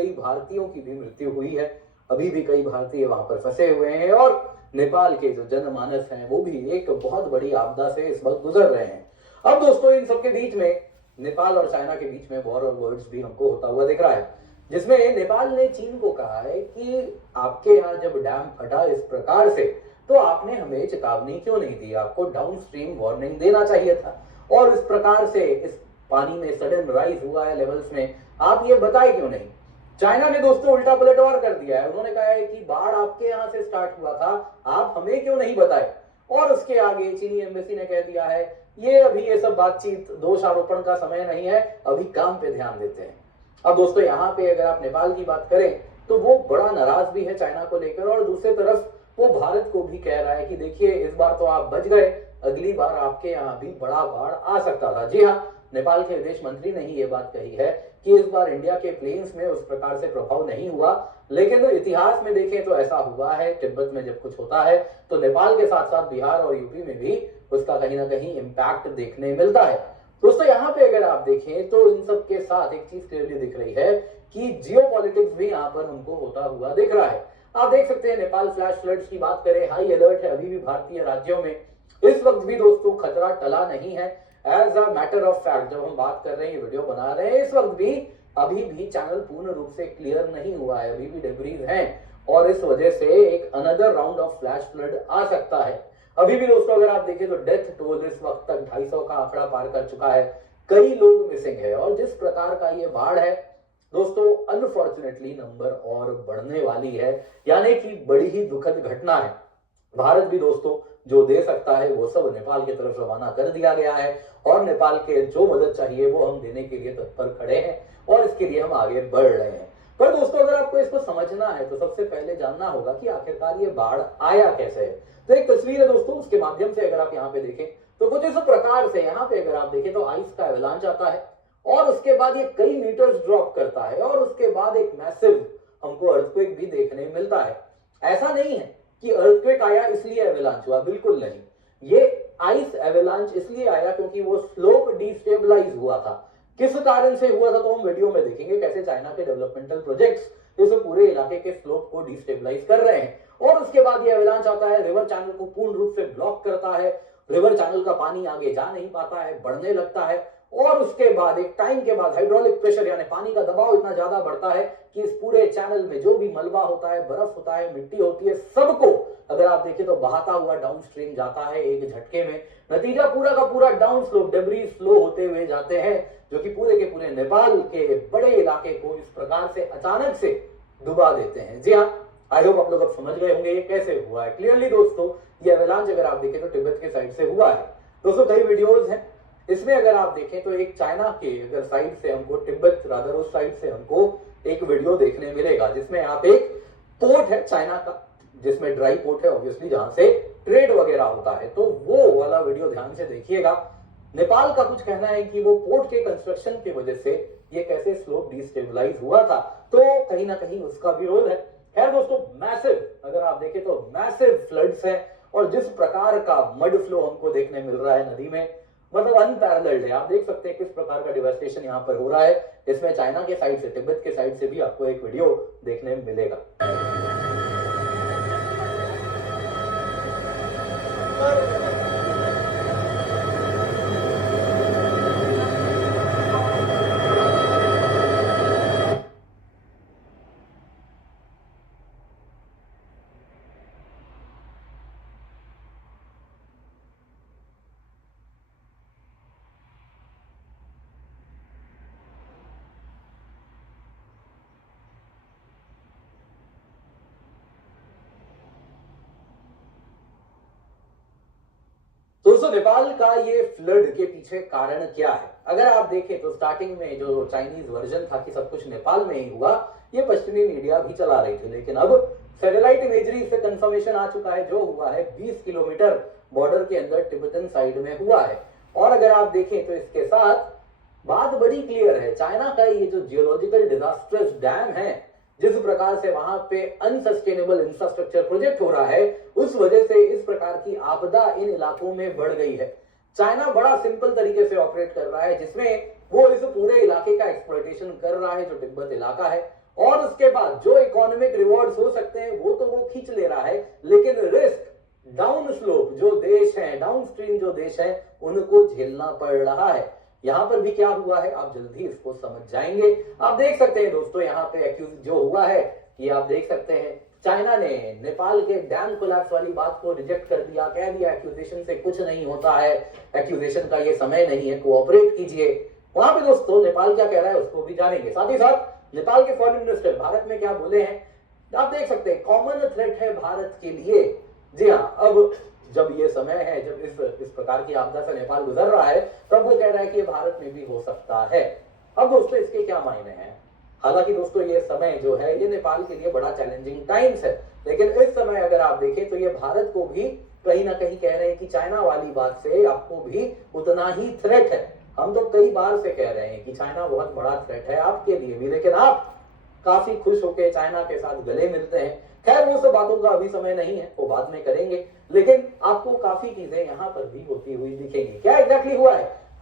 कई भारतीयों की भी मृत्यु हुई है। अभी भी कई भारतीय वहां पर फंसे हुए हैं और नेपाल के जो जनमानस हैं वो भी एक बहुत बड़ी आपदा से इस वक्त गुजर रहे हैं। अब दोस्तों इन सबके बीच में नेपाल और चाइना के बीच में वॉर और वर्ड्स भी हमको होता हुआ दिख रहा है, जिसमें नेपाल ने चीन को कहा है कि आपके यहाँ जब डैम फटा इस प्रकार से तो आपने हमें चेतावनी क्यों नहीं दी, आपको डाउन स्ट्रीम वार्निंग देना चाहिए था। और इस प्रकार से इस पानी में सडन राइज हुआ है लेवल्स में, आप ये बताए क्यों नहीं। चाइना ने दोस्तों उल्टा पलटवार कर दिया है। उन्होंने कहा है कि बाढ़ आपके यहां से स्टार्ट हुआ था, आप हमें क्यों नहीं बताए। और उसके आगे चीनी एम्बेसी ने कह दिया है ये अभी ये सब बातचीत दोष आरोपण का समय नहीं है, अभी काम पे ध्यान देते हैं। अब दोस्तों यहाँ पे अगर आप नेपाल की बात करें तो वो बड़ा नाराज भी है चाइना को लेकर, और दूसरी तरफ वो भारत को भी कह रहा है कि देखिए इस बार तो आप बच गए, अगली बार आपके यहाँ भी बड़ा बाढ़ आ सकता था। जी हाँ, नेपाल के विदेश मंत्री ने ही ये बात कही है कि इस बार इंडिया के प्लेन्स में उस प्रकार से प्रभाव नहीं हुआ, लेकिन इतिहास में देखें तो ऐसा हुआ है। तिब्बत में जब कुछ होता है तो नेपाल के साथ साथ बिहार और यूपी में भी उसका कहीं ना कहीं इम्पैक्ट देखने मिलता है। दोस्तों यहाँ पे अगर आप देखें तो इन सब के साथ एक चीज क्लियरली दिख रही है कि जियोपॉलिटिक्स भी यहाँ पर हमको होता हुआ दिख रहा है। आप देख सकते हैं नेपाल फ्लैश फ्लड्स की बात करें, हाई अलर्ट है अभी भी भारतीय राज्यों में। इस वक्त भी दोस्तों खतरा टला नहीं है। As a matter of fact जब हम बात कर रहे हैं, ये वीडियो बना रहे हैं, इस वक्त भी अभी भी चैनल पूर्ण रूप से क्लियर नहीं हुआ है, अभी भी डेब्रीज हैं और इस वजह से एक another round of flash flood आ सकता है। अभी भी दोस्तों अगर आप देखें तो डेथ टोल इस वक्त तक 250 का आंकड़ा पार कर चुका है, कई लोग मिसिंग है। और जिस प्रकार का ये बाढ़ है दोस्तों, अनफॉर्चुनेटली नंबर और बढ़ने वाली है, यानी कि बड़ी ही दुखद घटना है। भारत भी दोस्तों जो दे सकता है वो सब नेपाल की तरफ रवाना कर दिया गया है और नेपाल के जो मदद चाहिए वो हम देने के लिए तत्पर खड़े हैं और इसके लिए हम आगे बढ़ रहे हैं। पर दोस्तों अगर आपको इसको समझना है तो सबसे पहले जानना होगा कि आखिरकार ये बाढ़ आया कैसे है। तो एक तस्वीर है दोस्तों, उसके माध्यम से अगर आप यहाँ पे देखें तो कुछ इस प्रकार से यहाँ पे अगर आप देखें तो आइस का एवलांच आता है और उसके बाद ये कई मीटर्स ड्रॉप करता है और उसके बाद एक मैसिव हमको अर्थक्वेक भी देखने मिलता है। ऐसा नहीं है कि अर्थक्वेक आया इसलिए एवलांच हुआ, बिल्कुल नहीं। ये आइस एवलांच इसलिए आया क्योंकि वो स्लोप डिस्टेबलाइज हुआ था। किस कारण से हुआ था तो हम वीडियो में देखेंगे कैसे चाइना के डेवलपमेंटल प्रोजेक्ट्स इस पूरे इलाके के स्लोप को डिस्टेबलाइज कर रहे हैं। और उसके बाद ये एवलांच आता है, रिवर चैनल को पूर्ण रूप से ब्लॉक करता है, रिवर चैनल का पानी आगे जा नहीं पाता है, बढ़ने लगता है और उसके बाद एक टाइम के बाद हाइड्रोलिक प्रेशर यानी पानी का दबाव इतना ज्यादा बढ़ता है कि इस पूरे चैनल में जो भी मलबा होता है, बर्फ होता है, मिट्टी होती है, सबको अगर आप देखें तो बहाता हुआ डाउन स्ट्रीम जाता है एक झटके में। नतीजा पूरा का पूरा डाउन स्लोप डेब्रीज फ्लो होते हुए जाते हैं जो कि पूरे के पूरे नेपाल के बड़े इलाके को इस प्रकार से अचानक से डुबा देते हैं। जी हाँ, आई होप आप लोग अब समझ गए होंगे ये कैसे हुआ है। क्लियरली दोस्तों ये एवलांच अगर आप देखें तो तिब्बत के साइड से हुआ है। दोस्तों कई वीडियोज हैं, इसमें अगर आप देखें तो एक चाइना के अगर साइड से हमको तिब्बत रादर उस साइड से हमको एक वीडियो देखने मिलेगा जिसमें आप एक पोर्ट है चाइना का, जिसमें ड्राई पोर्ट है ऑब्वियसली जहां से ट्रेड वगैरह होता है, तो वो वाला वीडियो ध्यान से देखिएगा। नेपाल का कुछ कहना है कि वो पोर्ट के कंस्ट्रक्शन की वजह से ये कैसे स्लोप डिस्टेबलाइज हुआ था, तो कहीं ना कहीं उसका भी रोल है। खैर दोस्तों मैसिव अगर आप देखें तो मैसिव फ्लड्स है और जिस प्रकार का मड फ्लो हमको देखने मिल रहा है नदी में, मतलब अनपैरेलल्ड है। आप देख सकते हैं किस प्रकार का डिवास्टेशन यहाँ पर हो रहा है। इसमें चाइना के साइड से, तिब्बत के साइड से भी आपको एक वीडियो देखने मिलेगा। दोस्तों नेपाल का ये फ्लड के पीछे कारण क्या है अगर आप देखें तो स्टार्टिंग में जो चाइनीज वर्जन था कि सब कुछ नेपाल में ही हुआ, ये पश्चिमी मीडिया भी चला रही थी, लेकिन अब सैटेलाइट इमेजरी से कंफर्मेशन आ चुका है, जो हुआ है 20 किलोमीटर बॉर्डर के अंदर तिब्बतन साइड में हुआ है। और अगर आप देखें तो इसके साथ बात बड़ी क्लियर है, चाइना का ये जो जियोलॉजिकल डिजास्टर्स डैम है, जिस प्रकार से वहां पे अनसस्टेनेबल इंफ्रास्ट्रक्चर प्रोजेक्ट हो रहा है, उस वजह से इस प्रकार की आपदा इन इलाकों में बढ़ गई है। चाइना बड़ा सिंपल तरीके से ऑपरेट कर रहा है जिसमें वो इस पूरे इलाके का एक्सप्लॉयटेशन कर रहा है जो तिब्बत इलाका है, और उसके बाद जो इकोनॉमिक रिवॉर्ड्स हो सकते हैं वो तो वो खींच ले रहा है, लेकिन रिस्क डाउन स्लोप जो देश है, डाउनस्ट्रीम जो देश है, उनको झेलना पड़ रहा है। यहां पर भी क्या हुआ है आप जल्दी इसको समझ जाएंगे। आप देख सकते हैं दोस्तों यहां पे एक्यूज जो हुआ है, ये आप देख सकते हैं चाइना ने नेपाल के डैम कोलैप्स वाली बात को रिजेक्ट कर दिया, कह दिया एक्यूजेशन से कुछ नहीं होता है, एक्यूजेशन का ये समय नहीं है, कोऑपरेट कीजिए। वहां पे दोस्तों नेपाल क्या कह रहा है उसको भी जानेंगे। साथ ही साथ नेपाल के फॉरेन मिनिस्टर भारत में क्या बोले हैं आप देख सकते हैं, कॉमन थ्रेट है भारत के लिए। जी हाँ, अब जब ये समय है, जब इस प्रकार की आपदा से नेपाल गुजर रहा है, तब वो कह रहा है कि ये भारत में भी हो सकता है। अब दोस्तों इसके क्या मायने हैं? हालांकि दोस्तों ये समय जो है ये नेपाल के लिए बड़ा चैलेंजिंग टाइम्स है, लेकिन इस समय अगर आप देखें तो ये भारत को भी कहीं ना कहीं कह रहे हैं कि चाइना वाली बात से आपको भी उतना ही थ्रेट है। हम तो कई बार से कह रहे हैं कि चाइना बहुत बड़ा थ्रेट है आपके लिए भी, लेकिन आप काफी खुश होकर चाइना के साथ गले मिलते हैं। खैर वो सब बातों का अभी समय नहीं है, वो बाद में करेंगे, लेकिन आपको काफी चीजें यहां पर भी होती हुई दिखेंगी। क्या एग्जैक्टली हुआ है